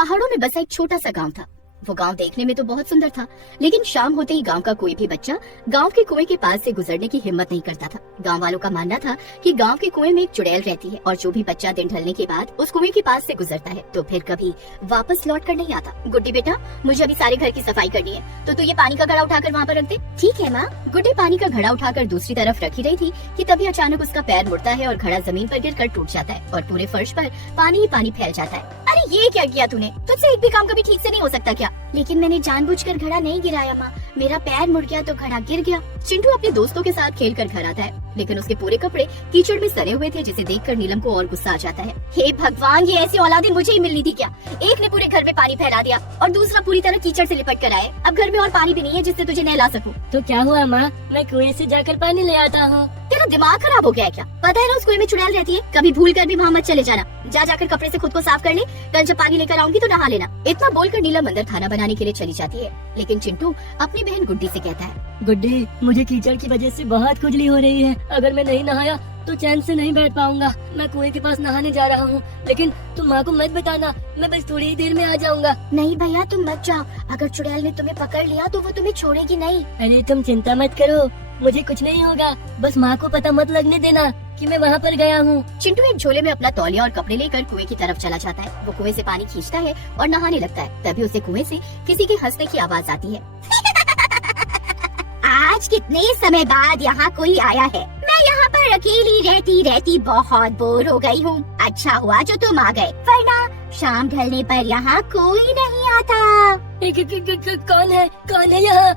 पहाड़ों में बसा एक छोटा सा गांव था। वो गांव देखने में तो बहुत सुंदर था, लेकिन शाम होते ही गांव का कोई भी बच्चा गांव के कुएं के पास से गुजरने की हिम्मत नहीं करता था। गांव वालों का मानना था कि गांव के कुएं में एक चुड़ैल रहती है और जो भी बच्चा दिन ढलने के बाद उस कुएं के पास से गुजरता है तो फिर कभी वापस लौट कर नहीं आता। गुड्डी बेटा, मुझे अभी सारे घर की सफाई करनी है, तो तू ये पानी का घड़ा उठाकर वहाँ पर रख दे। ठीक है माँ। गुड्डी पानी का घड़ा उठाकर दूसरी तरफ रख ही रही थी कि तभी अचानक उसका पैर मुड़ता है और घड़ा जमीन पर गिरकर टूट जाता है और पूरे फर्श पर पानी ही पानी फैल जाता है। अरे ये क्या किया तूने? तुझसे एक भी काम कभी ठीक से नहीं हो सकता क्या? लेकिन मैंने जानबूझकर घड़ा नहीं गिराया माँ, मेरा पैर मुड़ गया तो घड़ा गिर गया। चिंटू अपने दोस्तों के साथ खेलकर घर आता है, लेकिन उसके पूरे कपड़े कीचड़ में सने हुए थे, जिसे देखकर नीलम को और गुस्सा आ जाता है। हे भगवान, ये ऐसी औलादी मुझे ही मिलनी थी क्या? एक ने पूरे घर में पानी फैला दिया और दूसरा पूरी तरह कीचड़ से लिपट कर आए। अब घर में और पानी भी नहीं है जिससे तुझे नहला सकूं। तो क्या हुआ माँ, मैं कुएं से जाकर पानी ले आता हूँ। तेरा दिमाग खराब हो गया है क्या? पता है ना उस कुएं में चुड़ैल रहती है, कभी भूल कर भी वहाँ मत चले जाना। जाकर कपड़े से खुद को साफ कर ले, कल जब पानी लेकर आऊंगी तो नहा लेना। इतना बोलकर नीलम अंदर खाना बनाने के लिए चली जाती है, लेकिन चिंटू अपनी बहन गुड्डी से कहता है, गुड्डी, मुझे कीचड़ की वजह से बहुत खुजली हो रही है, अगर मैं नहीं नहाया तो चैन से नहीं बैठ पाऊंगा। मैं कुएं के पास नहाने जा रहा हूँ, लेकिन तुम माँ को मत बताना, मैं बस थोड़ी ही देर में आ जाऊंगा। नहीं भैया, तुम मत जाओ, अगर चुड़ैल ने तुम्हें पकड़ लिया तो वो तुम्हें छोड़ेगी नहीं। अरे तुम चिंता मत करो, मुझे कुछ नहीं होगा, बस माँ को पता मत लगने देना कि मैं वहाँ पर गया हूँ। चिंटू एक झोले में अपना तौलिया और कपड़े लेकर कुएं की तरफ चला जाता है। वो कुएं से पानी खींचता है और नहाने लगता है। तभी उसे कुएं से किसी के हंसने की आवाज आती है। आज कितने समय बाद यहाँ कोई आया है। मैं यहाँ पर अकेली रहती रहती बहुत बोर हो गई हूँ। अच्छा हुआ जो तुम आ गए, वरना शाम ढलने पर यहाँ कोई नहीं आता। कौन है यहाँ?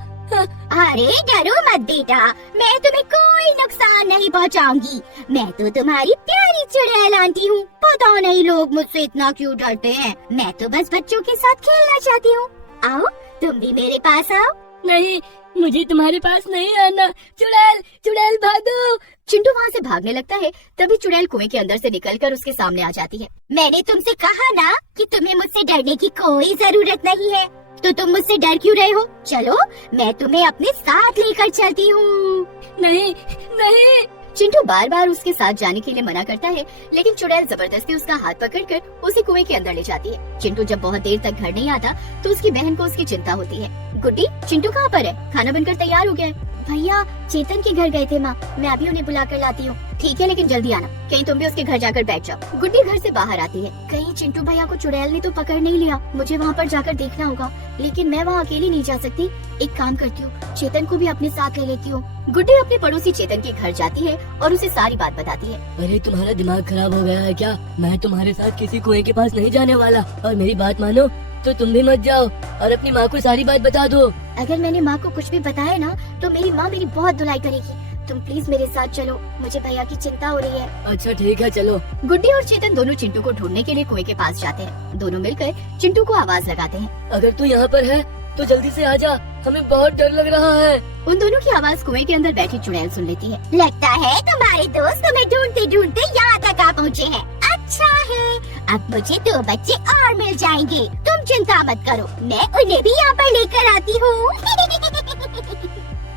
अरे डरो मत बेटा, मैं तुम्हें कोई नुकसान नहीं पहुँचाऊंगी। मैं तो तुम्हारी प्यारी चुड़ैल आंटी हूँ। पता नहीं लोग मुझसे इतना क्यों डरते हैं। मैं तो बस बच्चों के साथ खेलना चाहती हूँ। आओ, तुम भी मेरे पास आओ। नहीं, मुझे तुम्हारे पास नहीं आना। चुड़ैल, चुड़ैल भागो। चिंटू वहाँ से भागने लगता है, तभी चुड़ैल कुएं के अंदर से निकलकर उसके सामने आ जाती है। मैंने तुमसे कहा ना कि तुम्हें मुझसे डरने की कोई जरूरत नहीं है, तो तुम मुझसे डर क्यों रहे हो? चलो, मैं तुम्हें अपने साथ लेकर चलती हूँ। नहीं नहीं। चिंटू बार बार उसके साथ जाने के लिए मना करता है, लेकिन चुड़ैल जबरदस्ती उसका हाथ पकड़कर उसे कुएं के अंदर ले जाती है। चिंटू जब बहुत देर तक घर नहीं आता तो उसकी बहन को उसकी चिंता होती है। गुड्डी, चिंटू कहाँ पर है? खाना बनकर तैयार हो गया है। भैया, चेतन के घर गए थे माँ, मैं अभी उन्हें बुला कर लाती हूँ। ठीक है, लेकिन जल्दी आना, कहीं तुम भी उसके घर जाकर बैठ जाओ। गुड्डी घर से बाहर आती है। कहीं चिंटू भैया को चुड़ैल ने तो पकड़ नहीं लिया। मुझे वहाँ पर जाकर देखना होगा, लेकिन मैं वहाँ अकेली नहीं जा सकती। एक काम करती हूँ, चेतन को भी अपने साथ ले लेती हूँ। गुड्डी अपने पड़ोसी चेतन के घर जाती है और उसे सारी बात बताती है। अरे तुम्हारा दिमाग खराब हो गया है क्या? मैं तुम्हारे साथ किसी कुएं के पास नहीं जाने वाला, और मेरी बात मानो तो तुम भी मत जाओ और अपनी माँ को सारी बात बता दो। अगर मैंने माँ को कुछ भी बताया ना तो मेरी माँ मेरी बहुत धुलाई करेगी। तुम प्लीज मेरे साथ चलो, मुझे भैया की चिंता हो रही है। अच्छा ठीक है, चलो। गुड्डी और चेतन दोनों चिंटू को ढूंढने के लिए कुएं के पास जाते हैं। दोनों मिलकर चिंटू को आवाज लगाते हैं। अगर तू यहाँ पर है तो जल्दी से आ जा, हमें बहुत डर लग रहा है। उन दोनों की आवाज कुएं के अंदर बैठी चुड़ैल सुन लेती है। लगता है तुम्हारे दोस्त तुम्हें ढूंढते ढूंढते यहाँ तक आ पहुँचे हैं। अच्छा है, अब मुझे 2 बच्चे और मिल जाएंगे। तुम चिंता मत करो, मैं उन्हें भी यहाँ पर लेकर आती हूँ।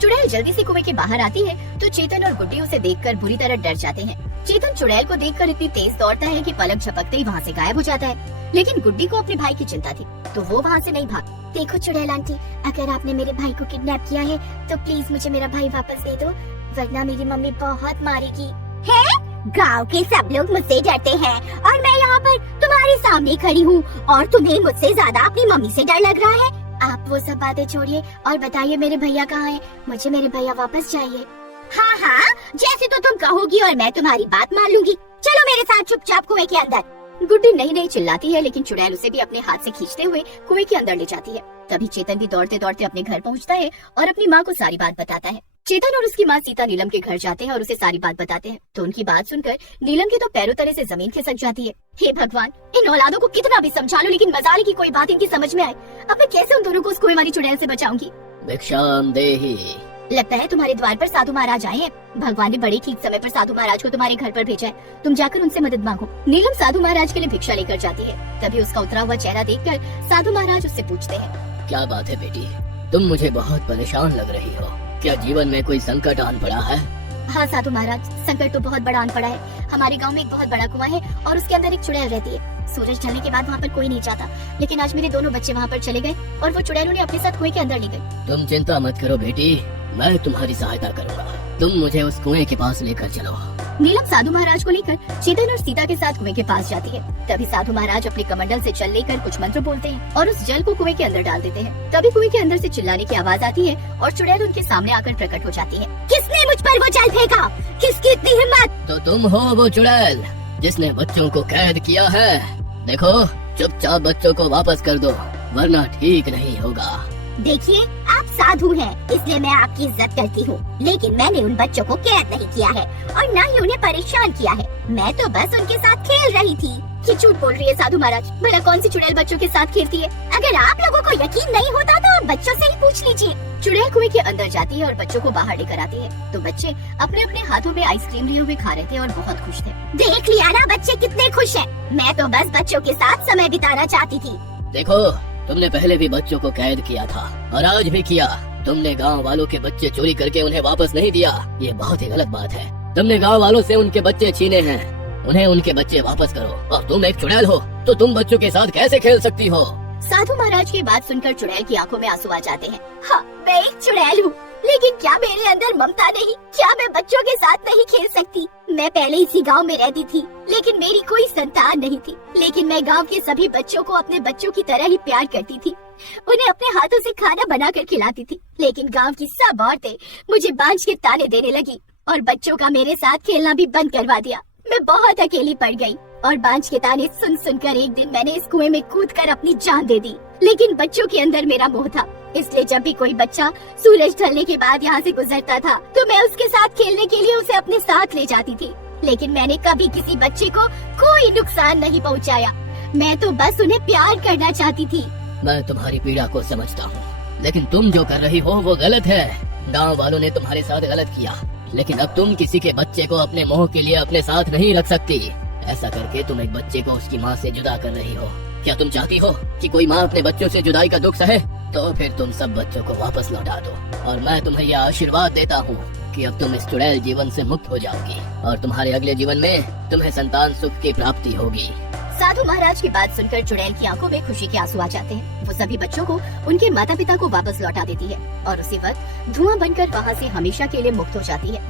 चुड़ैल जल्दी से कुएं के बाहर आती है तो चेतन और गुड्डी उसे देखकर बुरी तरह डर जाते हैं। चेतन चुड़ैल को देखकर इतनी तेज दौड़ता है कि पलक झपकते ही वहाँ से गायब हो जाता है, लेकिन गुड्डी को अपने भाई की चिंता थी तो वो वहाँ से नहीं भाग। देखो चुड़ैल आंटी, अगर आपने मेरे भाई को किडनैप किया है तो प्लीज मुझे मेरा भाई वापस दे दो, वरना मेरी मम्मी बहुत मारेगी। है? गाँव के सब लोग मुझसे डरते हैं और मैं यहाँ पर तुम्हारे सामने खड़ी हूँ और तुम्हें मुझसे ज्यादा अपनी मम्मी से डर लग रहा है। आप वो सब बातें छोड़िए और बताइए मेरे भैया कहाँ हैं? मुझे मेरे भैया वापस चाहिए। हाँ हाँ, जैसे तो तुम कहोगी और मैं तुम्हारी बात मान लूंगी। चलो मेरे साथ चुपचाप कुएं के अंदर। गुड्डी नहीं नहीं चिल्लाती है, लेकिन चुड़ैल उसे भी अपने हाथ से खींचते हुए कुएं के अंदर ले जाती है। तभी चेतन भी दौड़ते दौड़ते अपने घर पहुँचता है और अपनी माँ को सारी बात बताता है। चेतन और उसकी माँ सीता नीलम के घर जाते हैं और उसे सारी बात बताते हैं, तो उनकी बात सुनकर नीलम के तो पैरों तले से जमीन खिसक जाती है। हे भगवान, इन औलादों को कितना भी समझा लो, लेकिन मजाले की कोई बात इनकी समझ में आए। अब मैं कैसे उन दोनों को उस कुएं वाली चुड़ैल से बचाऊंगी? भिक्षाम देहि। लगता है तुम्हारे द्वार पर साधु महाराज आए हैं। भगवान ने बड़े ठीक समय पर साधु महाराज को तुम्हारे घर पर भेजा है, तुम जाकर उनसे मदद मांगो। नीलम साधु महाराज के लिए भिक्षा लेकर जाती है। तभी उसका उतरा हुआ चेहरा देखकर साधु महाराज उससे पूछते हैं, क्या बात है बेटी, तुम मुझे बहुत परेशान लग रही हो, क्या जीवन में कोई संकट आन पड़ा है? हाँ साधु महाराज, संकट तो बहुत बड़ा आन पड़ा है। हमारे गांव में एक बहुत बड़ा कुआं है और उसके अंदर एक चुड़ैल रहती है। सूरज ढलने के बाद वहाँ पर कोई नहीं जाता, लेकिन आज मेरे दोनों बच्चे वहाँ पर चले गए और वो चुड़ैल उन्हें अपने साथ कुएं के अंदर ले गई। तुम चिंता मत करो बेटी, मैं तुम्हारी सहायता करूँगा। तुम मुझे उस कुएं के पास लेकर चलो। नीलम साधु महाराज को लेकर चेतन और सीता के साथ कुएं के पास जाती है। तभी साधु महाराज अपने कमंडल से जल लेकर कुछ मंत्र बोलते हैं और उस जल को कुएं के अंदर डाल देते हैं। तभी कुएं के अंदर से चिल्लाने की आवाज आती है और चुड़ैल उनके सामने आकर प्रकट हो जाती है। किसने मुझ पर वो जल फेंका? किसकी इतनी हिम्मत? तो तुम हो वो चुड़ैल जिसने बच्चों को कैद किया है। देखो, चुपचाप बच्चों को वापस कर दो, वरना ठीक नहीं होगा। देखिए, आप साधु हैं, इसलिए मैं आपकी इज्जत करती हूँ, लेकिन मैंने उन बच्चों को कैद नहीं किया है और न ही उन्हें परेशान किया है। मैं तो बस उनके साथ खेल रही थी। ये झूठ बोल रही है साधु महाराज, भला कौन सी चुड़ैल बच्चों के साथ खेलती है? अगर आप लोगों को यकीन नहीं होता तो आप बच्चों से ही पूछ लीजिए। चुड़ैल कुएं के अंदर जाती है और बच्चों को बाहर लेकर आती है, तो बच्चे अपने अपने हाथों में आइसक्रीम लिए हुए खा रहे थे और बहुत खुश थे। देख लिया ना बच्चे कितने खुश हैं। मैं तो बस बच्चों के साथ समय बिताना चाहती थी। देखो, तुमने पहले भी बच्चों को कैद किया था और आज भी किया। तुमने गांव वालों के बच्चे चोरी करके उन्हें वापस नहीं दिया, ये बहुत ही गलत बात है। तुमने गांव वालों से उनके बच्चे छीने हैं, उन्हें उनके बच्चे वापस करो। और तुम एक चुड़ैल हो तो तुम बच्चों के साथ कैसे खेल सकती हो? साधु महाराज की बात सुनकर चुड़ैल की आंखों में आंसू आ जाते हैं। हाँ, मैं एक चुड़ैल हूँ, लेकिन क्या मेरे अंदर ममता नहीं? क्या मैं बच्चों के साथ नहीं खेल सकती? मैं पहले इसी गांव में रहती थी, लेकिन मेरी कोई संतान नहीं थी। लेकिन मैं गांव के सभी बच्चों को अपने बच्चों की तरह ही प्यार करती थी, उन्हें अपने हाथों से खाना बनाकर खिलाती थी। लेकिन गांव की सब औरतें मुझे बांझ के ताने देने लगी और बच्चों का मेरे साथ खेलना भी बंद करवा दिया। मैं बहुत अकेली पड़ गई और बांझ के ताने सुन सुनकर एक दिन मैंने इस कुएं में कूदकर अपनी जान दे दी। लेकिन बच्चों के अंदर मेरा मोह था, इसलिए जब भी कोई बच्चा सूरज ढलने के बाद यहाँ से गुजरता था तो मैं उसके साथ खेलने के लिए उसे अपने साथ ले जाती थी। लेकिन मैंने कभी किसी बच्चे को कोई नुकसान नहीं पहुँचाया। मैं तो बस उन्हें प्यार करना चाहती थी। मैं तुम्हारी पीड़ा को समझता हूँ, लेकिन तुम जो कर रही हो वो गलत है। गांव वालों ने तुम्हारे साथ गलत किया, लेकिन अब तुम किसी के बच्चे को अपने मोह के लिए अपने साथ नहीं रख सकती। ऐसा करके तुम एक बच्चे को उसकी माँ से जुदा कर रही हो। क्या तुम चाहती हो कि कोई माँ अपने बच्चों से जुदाई का दुख सहे? तो फिर तुम सब बच्चों को वापस लौटा दो और मैं तुम्हें यह आशीर्वाद देता हूँ कि अब तुम इस चुड़ैल जीवन से मुक्त हो जाओगी और तुम्हारे अगले जीवन में तुम्हें संतान सुख की प्राप्ति होगी। साधु महाराज की बात सुनकर चुड़ैल की आंखों में खुशी के आंसू आ जाते हैं। वो सभी बच्चों को उनके माता पिता को वापस लौटा देती है और उसी वक्त धुआं बनकर वहाँ से हमेशा के लिए मुक्त हो जाती है।